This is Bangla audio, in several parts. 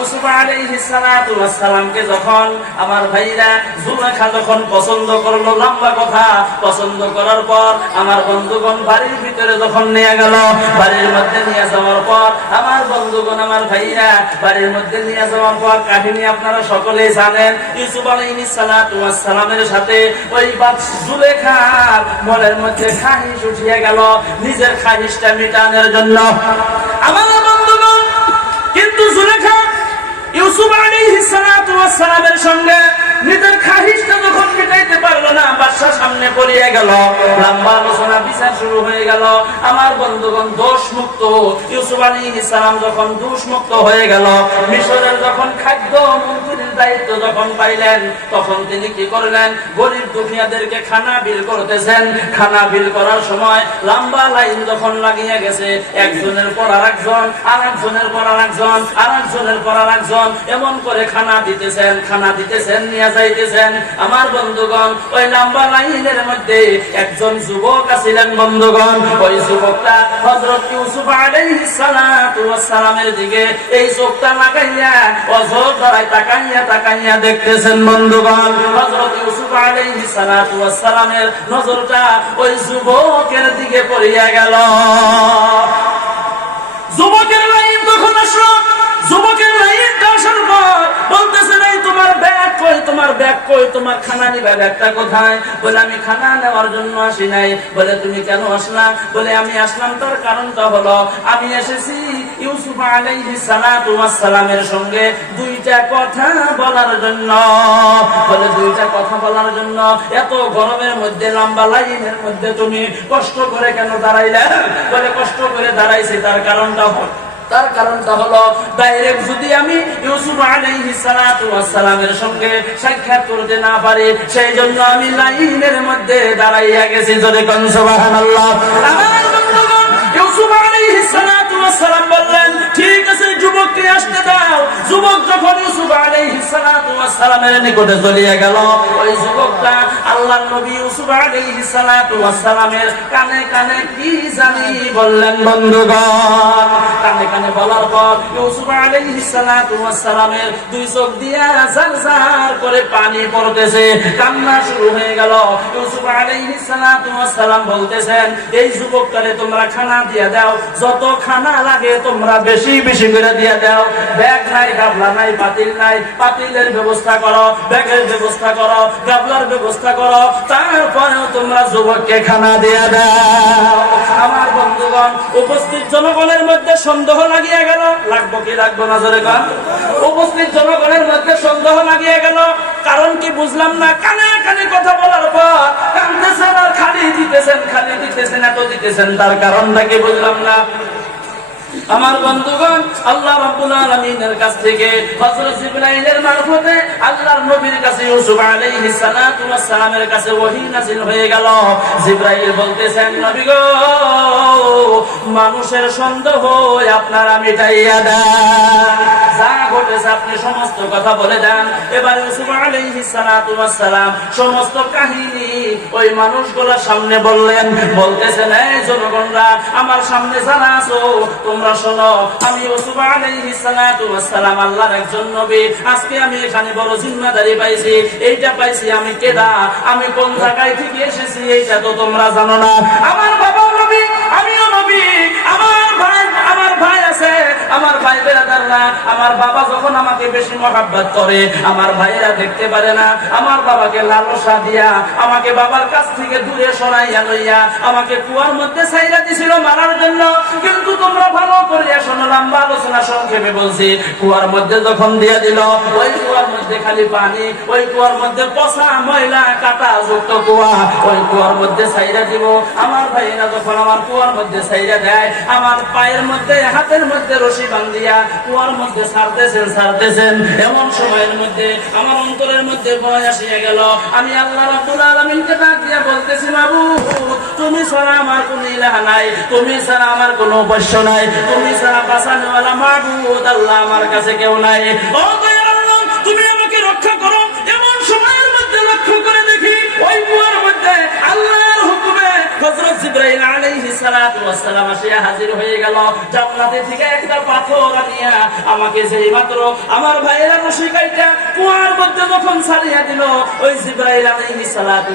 ইউসুফ যখন আমার ভাইরা যখন পছন্দ করল, লম্বা কথা, পছন্দ করার পর আমার বন্ধুগণ বাড়ির ভিতরে যখন নিয়ে গেল, বাড়ির মধ্যে নিয়ে যাওয়ার পর আমার বন্ধুগণ, আমার ভাইরা বাড়ির মধ্যে নিয়ে যাওয়ার পর কাহিনী আপনারা জানেন, ইউসুফ সাথে ওই মনের মধ্যে খাহিস উঠিয়ে গেল, নিজের খাহিসটা মিটানোর জন্য। আমার বন্ধুগণ, কিন্তু জুলেখা ইউসুফ আলী সালামের সঙ্গে নিজের খাহিসটা যখন মিটাইতে পারল না, বাদশাহ সামনে পড়িয়ে গেল। লম্বা আলোচনা বিচার শুরু হয়ে গেল। আমার বন্ধুগণ দোষ মুক্ত ইউসুফ আলাইহিস সালাম যখন দোষ মুক্ত হয়ে গেল, মিশরের যখন খাদ্য মন্ত্রীর দায়িত্ব যখন পাইলেন, তখন তিনি কি করলেন? গরিব দুনিয়াদেরকে খানা বিল করতেছেন। খানা বিল করার সময় লম্বা লাইন যখন লাগিয়ে গেছে, একজনের পর আর একজন আর একজনের পর আরেকজন, আরেকজনের পর আর একজন এমন করে খানা দিতেছেন খানা দিতেছেন, নিয়ে যাইতেছেন আমার বন্ধুগণ, ওই লাইনের মধ্যে একজন যুবক আছিলেন বন্ধুগণ। ওই যুবকটা হযরত ইউসুফ দিকে এই চোখটা লাগাইয়া অজর তাকাইয়া তাকাইয়া দেখতেছেন বন্ধুগণ। হযরত ইউসুফ নজরটা ওই যুবকের দিকে পড়িয়া গেল। যুবকের সালামের সঙ্গে দুইটা কথা বলার জন্য। বলে, দুইটা কথা বলার জন্য? এত গরমের মধ্যে, লম্বা লাইনের মধ্যে তুমি কষ্ট করে কেন দাঁড়াইলে? বলে, কষ্ট করে দাঁড়াইছি, তার কারণটা তার কারণটা হলো ডাইরেক্ট যদি আমি ইউসুফ আলাইহিস সালাতু ওয়াস সালামের সঙ্গে সাক্ষাৎ করতে না পারি সেই জন্য আমি লাইনের মধ্যে দাঁড়াইয়া গেছি। যদি কোন সুবহানাল্লাহ। আমার বন্ধুগণ, ইউসুফ ওয়াস যুবক করে পানি পড়তেছে, কান্না শুরু হয়ে গেল। সালাম বলতেছেন, এই যুবকটারে তোমরা খানা দিয়া দাও, যত খানা লাগে তোমরা বেশি বেশি করে দিয়া দাও। ব্যাগ নাই গাবলা নাই, পাতিল নাই। পাতিলের ব্যবস্থা করো, ব্যাগের ব্যবস্থা করো গাবলার ব্যবস্থা করো। তারপরেও তোমরা যুবককে খানা দিয়া দাও। আমার বন্ধুগণ, উপস্থিত জনগণের মধ্যে সন্দেহ লাগিয়ে গেল। লাগবো কি লাগবো নজরে গান উপস্থিত জনগণের মধ্যে সন্দেহ লাগিয়ে গেল। কারণ কি বুঝলাম না, কানে কানে কথা বলার পর কানতেছেন আর খালি দিতেছেন খালি দিতেছেন, এত দিতেছেন। তার কারণটা কি বুঝলাম না? আমার বন্ধুগণ, আল্লাহ রাব্বুল আলামিনের কাছ থেকে হযরত জিবরাইলের মারফতে আল্লাহর নবীর কাছে ইউসুফ আলাইহিস সালাতু ওয়াস সালামের কাছে ওহী নাযিল হয়ে গেল। জিবরাইল বলতেছেন, নবী গো, মানুষের সন্দেহ আপনারা মিটাইয়া দেন। যা ঘটেছে আপনি সমস্ত কথা বলে দেন। এবার ইউসুফ আলাইহিস সালাতু ওয়াস সালাম সমস্ত কাহিনী ওই মানুষগুলোর সামনে বললেন, বলতেছেন, এই জনগণরা, আমার সামনে যারা আছো, তোমরা শোনো, আমি ইউসুফ আলাইহিস সালাতু ওয়াস সালাম আল্লাহর একজন নবী। আজকে আমি এখানে বড় জিম্মাদারি পাইছি। এইটা পাইছি আমি কেদা আমি কোন জায়গায় থেকে এসেছি, এইটা তো তোমরা জানো না। আমার বাবা আমার ভাই বেড়াদাররা আমার বাবা যখন আমাকে বেশি মহাব্বত করে, আমার ভাইয়েরা দেখতে পারে না। আমার বাবাকে লালসা দিয়া আমাকে বাবার কাছ থেকে দূরে সরাইয়া লইয়া আমাকে কুয়ার মধ্যে সাইরা দিছিল মারার জন্য। কিন্তু তোমরা ভালো করিয়া শোনো, লম্বা আলোচনা সংক্ষেপে বলছি। কুয়ার মধ্যে যখন দিয়া দিল, ওই কুয়ার মধ্যে খালি পানি, ওই কুয়ার মধ্যে পচা ময়লা, কাটা যুক্ত কুয়া, ওই কুয়ার মধ্যে সাইরা দিব। আমার ভাইয়েরা যখন আমার কুয়ার মধ্যে সাইরা দেয়, আমার পায়ের মধ্যে, হাতের মধ্যে রশি বান্ধিয়া কুয়ার মধ্যে সারতেছেন সারতেছেন এমন সময়ের মধ্যে, আমার অন্তরের মধ্যে ভয় আসিয়া গেল। আমি আল্লাহ রাব্বুল আলামিনকে ডাক দিয়া বলতেছি, বাবু, তুমি ছাড়া আমার কোনো ইলাহ নাই, তুমি ছাড়া আমার কোনো উপাস্য নাই, তুমি ছাড়া বাঁচানোওয়ালা মাহবুদ আল্লাহ আমার কাছে কেউ নাই। ও সালাতু আসিয়া হাজির হয়ে গেল। জান্নাতে থেকে একটা পাথর আনিয়া আমাকে মাত্র আমার ভাইয়েরা কুয়ার মধ্যে যখন ছাড়িয়া দিল, ওই সালাতু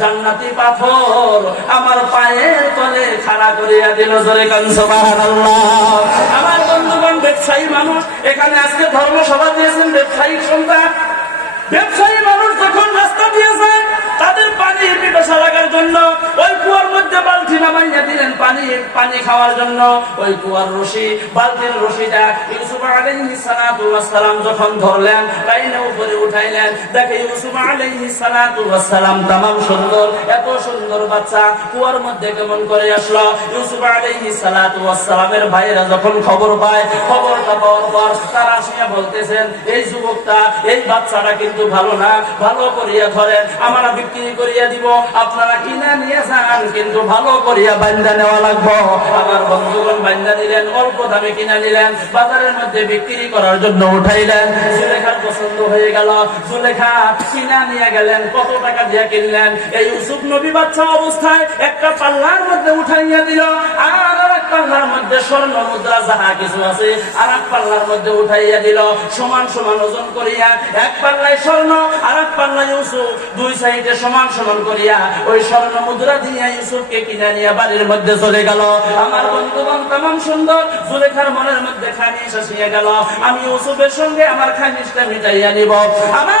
জান্নাতি পাথর আমার পায়ের তলে খাড়া করিয়া দিল। জোরে কান, সুবহানাল্লাহ। আমার বন্ধুগণ, ব্যবসায়ী মানুষ, এখানে আজকে ধর্মসভা দিয়েছেন ব্যবসায়িক সন্ধ্যা ব্যবসায়ী পিপাসা লাগার জন্য, ওই কুয়ার মধ্যে বালতি নামাইয়া দিলেন পানি পানি খাওয়ার জন্য। ওই কুয়ার রশি, বালতির রশিটা ইউসুফ আলাইহিস সালাতু সালাম যখন ধরলেন, লাইনে উপরে উঠাইলেন, দেখে ইউসুফ আলাইহিস সালাতু সালাম তামাম সুন্দর, এত সুন্দর বাচ্চা কুয়ার মধ্যে কেমন করে আসলো? ইউসুফ আলাইহিস সালাতু সালামের ভাইয়েরা যখন খবর পায়, খবরটা পাওয়ার পর তারা আসিয়া বলতেছেন, এই যুবকটা, এই বাচ্চাটা কিন্তু ভালো না, ভালো করিয়া ধরেন, আমরা বিক্রি করিয়া দিব আপনারা কিনা নিয়ে যান, কিন্তু ভালো করিয়া বান্দা নেওয়া লাগবো। আমার বন্ধুগণ বান্দা নিলেন অল্প দামে কিনা নিলেন, বাজারের মধ্যে বিক্রি করার জন্য উঠাইলেন। সুলেখার পছন্দ হয়ে গেল। সুলেখা কিনা নিয়ে গেলেন, কত টাকা দিয়ে কিনলেন? এই ইউসুফ নবী বাচ্চা অবস্থায় একটা পাল্লার মধ্যে উঠাইয়া দিল। আর পাল্লার মধ্যে স্বর্ণ মুদ্রা যাহা কিছু আছে আর এক পাল্লার মধ্যে উঠাইয়া দিল। সমান সমান ওজন করিয়া এক পাল্লায় স্বর্ণ আর এক পাল্লায় ইউসুফ। দুই সাইডে সমান সমান করিয়া ওই স্বর্ণ মুদ্রা দিয়া ইউসুফকে কিনে নিয়ে বাড়ির মধ্যে চলে গেল। আমার বন্ধুগণ, তেমন সুন্দর জুলেখার মনের মধ্যে খানিস আসিয়া গেল। আমি ইউসুফের সঙ্গে আমার খানিসটা মিটাইয়া নিব। আমার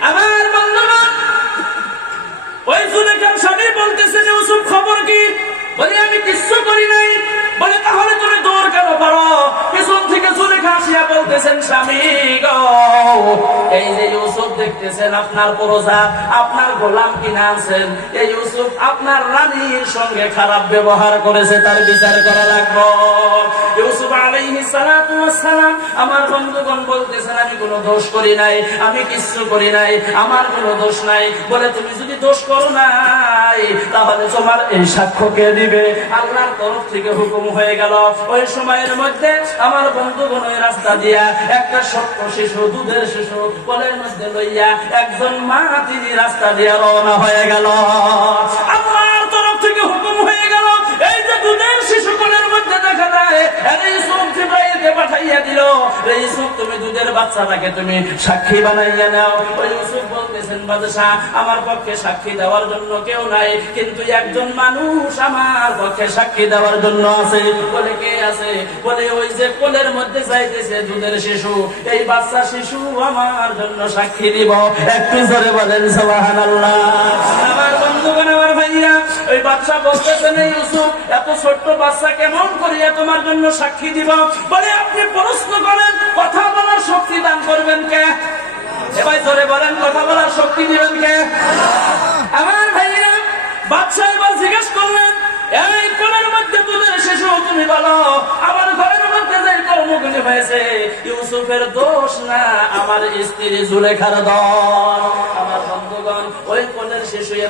আমার বন্ধুগণ ওই স্বামী বলতেছে যে ওসব খবর কি? বলে আমি কিচ্ছু করি নাই। বলতেছেন স্বামী গো। এই যে ইউসুফ দেখতেছেন আপনার প্রজা, আপনার গোলাম কিনে আনছেন? এই ইউসুফ আপনার রানীর সঙ্গে খারাপ ব্যবহার করেছে, তার বিচার করা লাগবে। ইউসুফ আলাইহিস সালাতু ওয়াস সালাম আমার বন্ধুগণ বলতেছেন, আমি কোনো দোষ করি নাই, আমি করি নাই, আমার কোনো দোষ নাই। বলে, তুমি যদি দোষ করো নাই, তাহলে তোমার এই সাক্ষ্য কে দিবে? আল্লাহর তরফ থেকে হুকুম হয়ে গেল। ওই সময়ের মধ্যে আমার বন্ধুগণ ওই রাস্তা দিয়া একটা সত্য শিশু দুধের শিশু কোলের মধ্যে লইয়া একজন মা তিনি রাস্তা দিয়ে রওনা হয়ে গেল। আল্লাহর পাঠাইয়া দিল? ইউসুফ, তুমি দুধের বাচ্চাটাকে তুমি? সাক্ষী বানাইয়া নাও। ইউসুফ বলতেছেন বাদশাহ আমার পক্ষে সাক্ষী দেওয়ার জন্য কেউ নাই, কিন্তু একজন মানুষ আমার পক্ষে সাক্ষী দেওয়ার জন্য আছে। বলে কে আছে? বলে ওই যে কোলের মধ্যে যাইতেছে দুধের শিশু। এই বাচ্চা শিশু আমার জন্য সাক্ষী দিব একটু জোরে বলেন, সুবহানাল্লাহ। আমার বন্ধুগণ, আমার ভাইয়া ওই বাচ্চা বলতেছে না, ইউসুফ, এত ছোট্ট বাচ্চা কেমন করিয়া তোমার জন্য সাক্ষী দিব? বলে, আপনি প্রশ্ন করেন, কথা বলার শক্তি দান করবেন কে? এবার ধরে বলেন, কথা বলার শক্তি দিবেন কে? আমার ভাইরা বাচ্চা এবার জিজ্ঞেস করলেন, এই কোলের মধ্যে দুধের শিশু তুমি বলো, আমার ঘরের মধ্যে যে কর্মগুলি হয়েছে? ইউসুফের দোষ না আমার স্ত্রী জুলেখার দল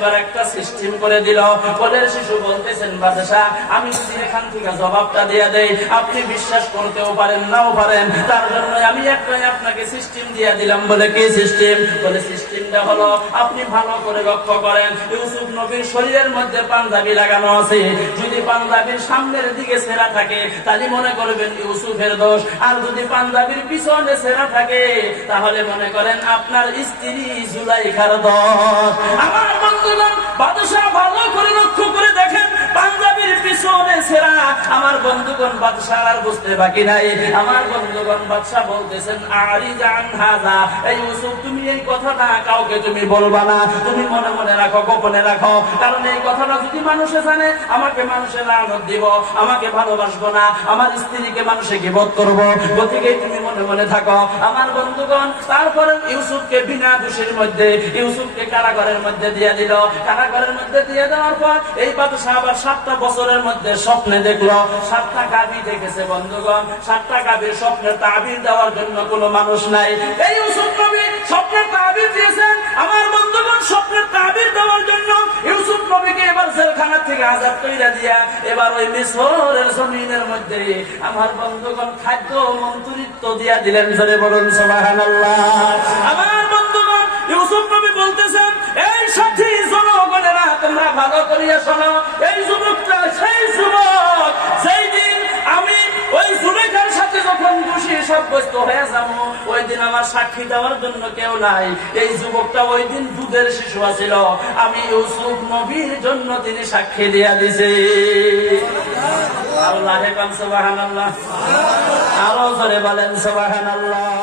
এবার একটা সিস্টেম করে দিল। কোলের শিশু বলতেছেন, বাদশা, আমি যদি এখান থেকে জবাবটা দিয়ে দেই, আপনি বিশ্বাস করতেও পারেন, নাও পারেন। তার জন্য আমি একটাই আপনাকে সিস্টেম দিয়ে দিলাম বলে কি সিস্টেম বলে সিস্টেমটা হলো, আপনি ভালো করে লক্ষ্য করেন, ইউসুফ নবীর শরীরের মধ্যে পাঞ্জাবি লাগানো আছে। যদি পাঞ্জাবির সামনের দিকে সেরা থাকে, তাহলে মনে করবেন ইউসুফের দোষ। আর যদি পাঞ্জাবির পিছনে সেরা থাকে, তাহলে মনে করেন আপনার স্ত্রী জুলাইখার দোষ। আমার বন্ধুগণ, বাদশাহ ভালো করে লক্ষ্য পিছনে সেরা, আমার বন্ধুগণ বাদশাহ আর বুঝতে বাকি নাই। আমার বন্ধুগণ বাদশাহ বলতেছেন আরি জান হাজা এই ইউসুফ, তুমি এই কথাটা কাউকে তুমি বলবা না। তুমি মনে মনে রাখো, গোপনে রাখো। কারণ এই কথাটা যদি মানুষে জানে, আমাকে মানুষে লানত দিব, আমাকে ভালোবাসবো না, আমার স্ত্রীকে মানুষে গিবত করব। গতিকে তুমি মনে মনে থাকো। আমার বন্ধুগণ, তারপরে ইউসুফকে বিনা দোষের মধ্যে, ইউসুফকে কারাগারের মধ্যে দিয়ে দিল। কারাগারের মধ্যে দিয়ে দেওয়ার পর এই বাদশাহ আবার সাতটা বছরের মধ্যে স্বপ্নে দেখল, সাতটা গাবি দেখেছে বন্ধুগণ। সাতটা গাবির স্বপ্নের তাবির দেওয়ার জন্য কোনো মানুষ নাই। এই ইউসুফ নবী স্বপ্নের তাবির দিয়েছেন। আমার বন্ধুগণ স্বপ্নের তাবির দেওয়ার জন্য ইউসুফ নবীকে এবার জেলখানা থেকে আজাদ দিয়া, এবার ওই মিশরের জমিনের মধ্যে আমার বন্ধুগণ খাদ্য মন্ত্রিত্ব দিয়া দিলেন আমার বন্ধুগণ, ইউসুফ নবী বলতেছেন, এই সাথী জনগণেরা, তোমরা ভালো করিয়া শোনো। এই যুবকটা এই যুবকটা ওই দিন শিশু আছিল। আমি সাক্ষী দিয়া দিছে। আল্লাহ সুবহানাল্লাহ। আরও জোরে বলেন, সুবহানাল্লাহ।